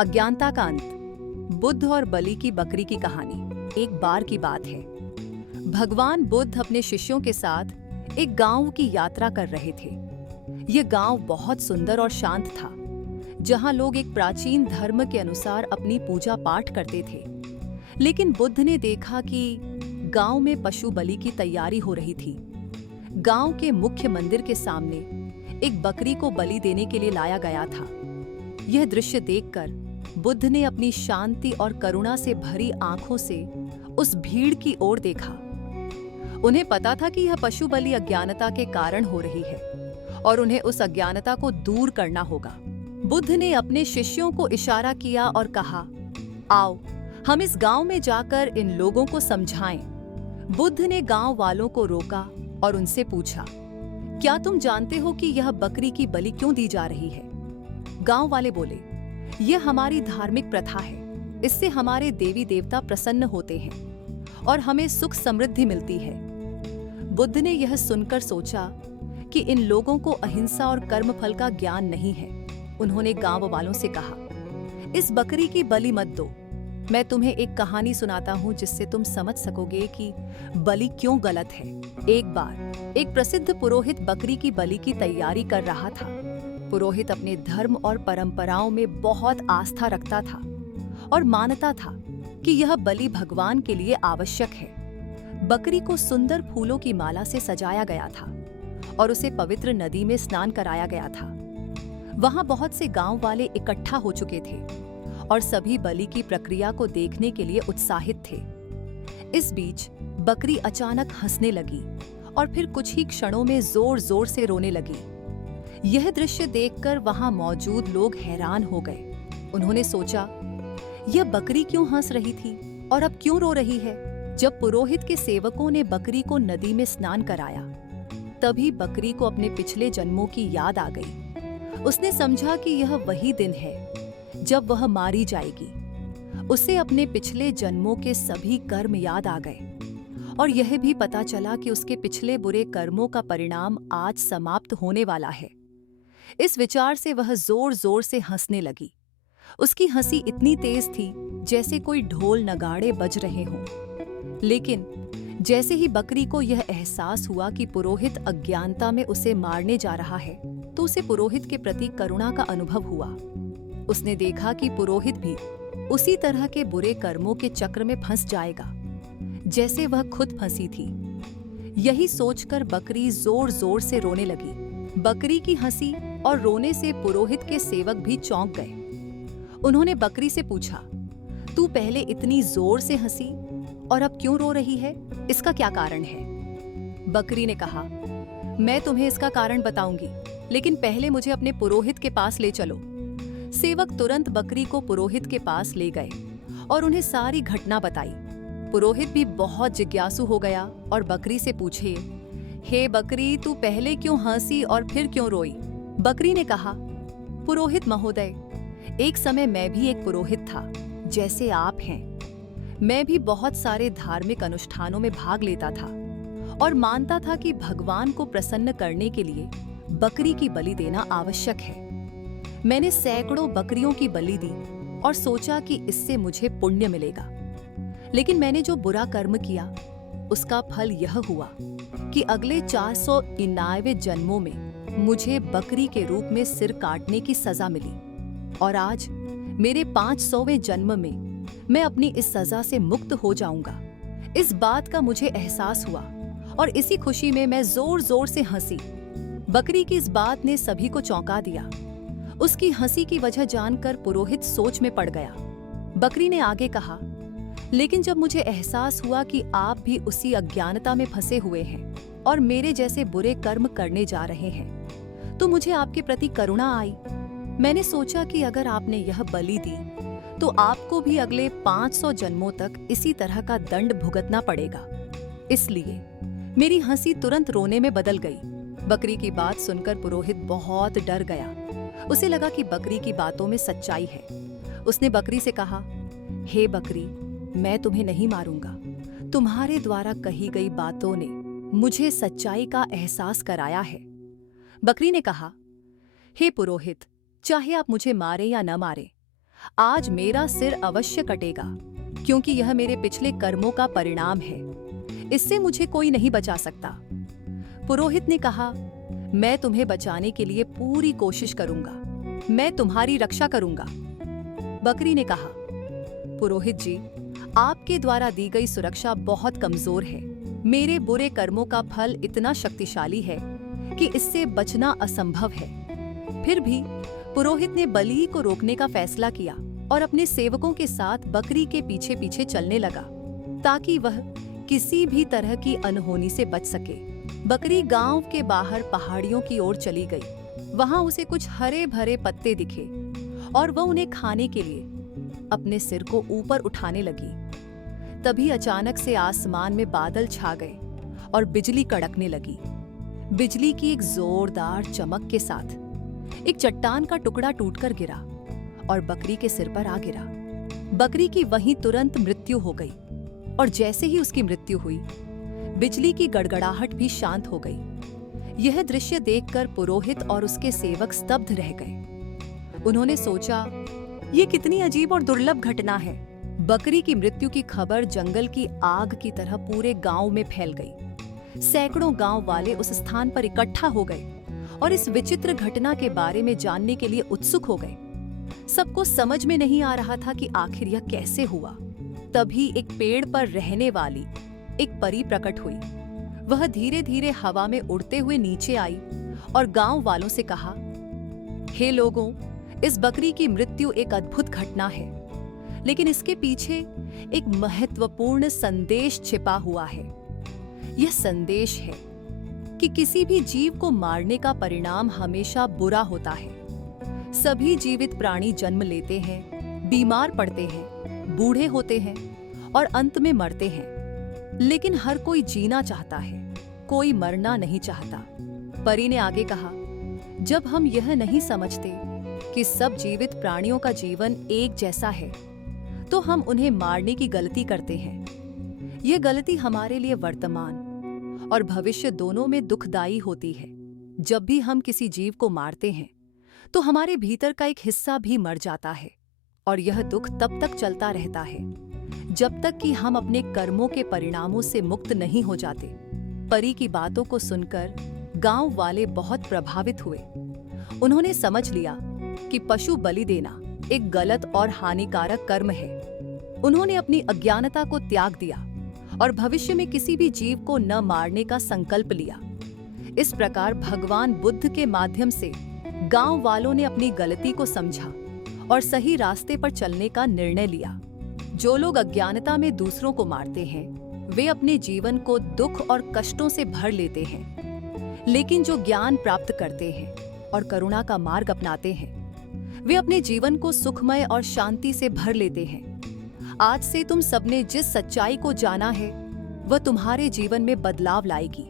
अज्ञानता का अंत। बुद्ध और बलि की बकरी की कहानी। एक बार की बात है, भगवान बुद्ध अपने शिष्यों के साथ एक गांव की यात्रा कर रहे थे। यह गांव बहुत सुंदर और शांत था, जहां लोग एक प्राचीन धर्म के अनुसार अपनी पूजा पाठ करते थे। लेकिन बुद्ध ने देखा कि गांव में पशु बलि की तैयारी हो रही थी। गांव के मुख्य मंदिर के सामने एक बकरी को बलि देने के लिए लाया गया था। यह दृश्य देखकर बुद्ध ने अपनी शांति और करुणा से भरी आंखों से उस भीड़ की ओर देखा। उन्हें पता था कि यह पशु बलि अज्ञानता के कारण हो रही है और उन्हें उस अज्ञानता को दूर करना होगा। बुद्ध ने अपने शिष्यों को इशारा किया और कहा, आओ हम इस गांव में जाकर इन लोगों को समझाएं। बुद्ध ने गांव वालों को रोका और उनसे पूछा, क्या तुम जानते हो कि यह बकरी की बलि क्यों दी जा रही है? गांव वाले बोले, यह हमारी धार्मिक प्रथा है। इससे हमारे देवी देवता प्रसन्न होते हैं और हमें सुख समृद्धि मिलती है। बुद्ध ने यह सुनकर सोचा कि इन लोगों को अहिंसा और कर्मफल का ज्ञान नहीं है। उन्होंने गांव वालों से कहा, इस बकरी की बलि मत दो। मैं तुम्हें एक कहानी सुनाता हूं जिससे तुम समझ सकोगे कि बलि क्यों गलत है। एक बार एक प्रसिद्ध पुरोहित बकरी की बलि की तैयारी कर रहा था। पुरोहित अपने धर्म और परंपराओं में बहुत आस्था रखता था और मानता था कि यह बलि भगवान के लिए आवश्यक है। बकरी को सुंदर फूलों की माला से सजाया गया था और उसे पवित्र नदी में स्नान कराया गया था। वहां बहुत से गांव वाले इकट्ठा हो चुके थे और सभी बलि की प्रक्रिया को देखने के लिए उत्साहित थे। इस बीच बकरी अचानक हंसने लगी और फिर कुछ ही क्षणों में जोर जोर से रोने लगी। यह दृश्य देखकर वहां मौजूद लोग हैरान हो गए। उन्होंने सोचा, यह बकरी क्यों हंस रही थी और अब क्यों रो रही है? जब पुरोहित के सेवकों ने बकरी को नदी में स्नान कराया, तभी बकरी को अपने पिछले जन्मों की याद आ गई। उसने समझा कि यह वही दिन है जब वह मारी जाएगी। उसे अपने पिछले जन्मों के सभी कर्म याद आ गए और यह भी पता चला कि उसके पिछले बुरे कर्मों का परिणाम आज समाप्त होने वाला है। इस विचार से वह जोर जोर से हंसने लगी। उसकी हंसी इतनी तेज थी जैसे कोई ढोल नगाड़े बज रहे हों। लेकिन जैसे ही बकरी को यह एहसास हुआ कि पुरोहित अज्ञानता में उसे मारने जा रहा है, तो उसे पुरोहित के प्रति करुणा का अनुभव हुआ। उसने देखा कि पुरोहित भी उसी तरह के बुरे कर्मों के चक्र में फंस जाएगा जैसे वह खुद फंसी थी। यही सोचकर बकरी जोर जोर से रोने लगी। बकरी की हंसी और रोने से पुरोहित के सेवक भी चौंक गए। उन्होंने बकरी से पूछा, तू पहले इतनी जोर से हंसी और अब क्यों रो रही है? इसका क्या कारण है? बकरी ने कहा, मैं तुम्हें इसका कारण बताऊंगी, लेकिन पहले मुझे अपने पुरोहित के पास ले चलो। सेवक तुरंत बकरी को पुरोहित के पास ले गए और उन्हें सारी घटना बताई। पुरोहित भी बहुत जिज्ञासु हो गया और बकरी से पूछे, हे बकरी, तू पहले क्यों हंसी और फिर क्यों रोई? बकरी ने कहा, पुरोहित महोदय, एक समय मैं भी एक पुरोहित था जैसे आप हैं। मैं भी बहुत सारे धार्मिक अनुष्ठानों में भाग लेता था और मानता था कि भगवान को प्रसन्न करने के लिए बकरी की बलि देना आवश्यक है। मैंने सैकड़ों बकरियों की बलि दी और सोचा कि इससे मुझे पुण्य मिलेगा। लेकिन मैंने जो बुरा कर्म किया, उसका फल यह हुआ कि अगले 499 जन्मों में मुझे बकरी के रूप में सिर काटने की सजा मिली और आज मेरे 500वें जन्म में मैं अपनी इस सजा से मुक्त हो जाऊंगा। इस बात का मुझे एहसास हुआ और इसी खुशी में मैं जोर जोर से हंसी। बकरी की इस बात ने सभी को चौंका दिया। उसकी हंसी की वजह जानकर पुरोहित सोच में पड़ गया। बकरी ने आगे कहा, लेकिन जब मुझे एहसास हुआ कि आप भी उसी अज्ञानता में फंसे हुए हैं और मेरे जैसे बुरे कर्म करने जा रहे हैं, तो मुझे आपके प्रति करुणा आई। मैंने सोचा कि अगर आपने यह बलि दी तो आपको भी अगले 500 जन्मों तक इसी तरह का दंड भुगतना पड़ेगा। इसलिए मेरी हंसी तुरंत रोने में बदल गई। बकरी की बात सुनकर पुरोहित बहुत डर गया। उसे लगा कि बकरी की बातों में सच्चाई है। उसने बकरी से कहा, हे बकरी, मैं तुम्हें नहीं मारूंगा। तुम्हारे द्वारा कही गई बातों ने मुझे सच्चाई का एहसास कराया है। बकरी ने कहा, हे पुरोहित, चाहे आप मुझे मारे या न मारे, आज मेरा सिर अवश्य कटेगा, क्योंकि यह मेरे पिछले कर्मों का परिणाम है। इससे मुझे कोई नहीं बचा सकता। पुरोहित ने कहा, मैं तुम्हें बचाने के लिए पूरी कोशिश करूंगा। मैं तुम्हारी रक्षा करूंगा। बकरी ने कहा, पुरोहित जी, आपके द्वारा दी गई सुरक्षा बहुत कमजोर है। मेरे बुरे कर्मों का फल इतना शक्तिशाली है कि इससे बचना असंभव है। फिर भी पुरोहित ने बलि को रोकने का फैसला किया और अपने सेवकों के साथ बकरी के पीछे पीछे चलने लगा, ताकि वह किसी भी तरह की अनहोनी से बच सके। बकरी गांव के बाहर पहाड़ियों की ओर चली गई। वहां उसे कुछ हरे भरे पत्ते दिखे और वह उन्हें खाने के लिए अपने सिर को ऊपर उठाने लगी। तभी अचानक से आसमान में बादल छा गए और बिजली कड़कने लगी। बिजली की एक जोरदार चमक के साथ एक चट्टान का टुकड़ा टूटकर गिरा और बकरी के सिर पर आ गिरा। बकरी की वहीं तुरंत मृत्यु हो गई और जैसे ही उसकी मृत्यु हुई, बिजली की गड़गड़ाहट भी शांत हो गई। यह दृश्य देखकर पुरोहित और उसके सेवक स्तब्ध रह गए। उन्होंने सोचा, ये कितनी अजीब और दुर्लभ घटना है। बकरी की मृत्यु की खबर जंगल की आग की तरह पूरे गांव में फैल गई। सैकड़ों गांव वाले उस स्थान पर इकट्ठा हो गए और इस विचित्र घटना के बारे में जानने के लिए उत्सुक हो गए। सबको समझ में नहीं आ रहा था कि आखिर यह कैसे हुआ। तभी एक पेड़ पर रहने वाली एक परी प्रकट हुई। वह धीरे धीरे हवा में उड़ते हुए नीचे आई और गांव वालों से कहा, हे लोगों, इस बकरी की मृत्यु एक अद्भुत घटना है, लेकिन इसके पीछे एक महत्वपूर्ण संदेश छिपा हुआ है। यह संदेश है कि किसी भी जीव को मारने का परिणाम हमेशा बुरा होता है। सभी जीवित प्राणी जन्म लेते हैं, बीमार पड़ते हैं, बूढ़े होते हैं और अंत में मरते हैं, लेकिन हर कोई जीना चाहता है, कोई मरना नहीं चाहता। परी ने आगे कहा, जब हम यह नहीं समझते कि सब जीवित प्राणियों का जीवन एक जैसा है, तो हम उन्हें मारने की गलती करते हैं। यह गलती हमारे लिए वर्तमान और भविष्य दोनों में दुखदायी होती है। जब भी हम किसी जीव को मारते हैं, तो हमारे भीतर का एक हिस्सा भी मर जाता है और यह दुख तब तक चलता रहता है जब तक कि हम अपने कर्मों के परिणामों से मुक्त नहीं हो जाते। परी की बातों को सुनकर गांव वाले बहुत प्रभावित हुए। उन्होंने समझ लिया कि पशु बलि देना एक गलत और हानिकारक कर्म है। उन्होंने अपनी अज्ञानता को त्याग दिया और भविष्य में किसी भी जीव को न मारने का संकल्प लिया। इस प्रकार भगवान बुद्ध के माध्यम से गांव वालों ने अपनी गलती को समझा और सही रास्ते पर चलने का निर्णय लिया। जो लोग अज्ञानता में दूसरों को मारते हैं, वे अपने जीवन को दुख और कष्टों से भर लेते हैं, लेकिन जो ज्ञान प्राप्त करते हैं और करुणा का मार्ग अपनाते हैं, वे अपने जीवन को सुखमय और शांति से भर लेते हैं। आज से तुम सबने जिस सच्चाई को जाना है, वह तुम्हारे जीवन में बदलाव लाएगी।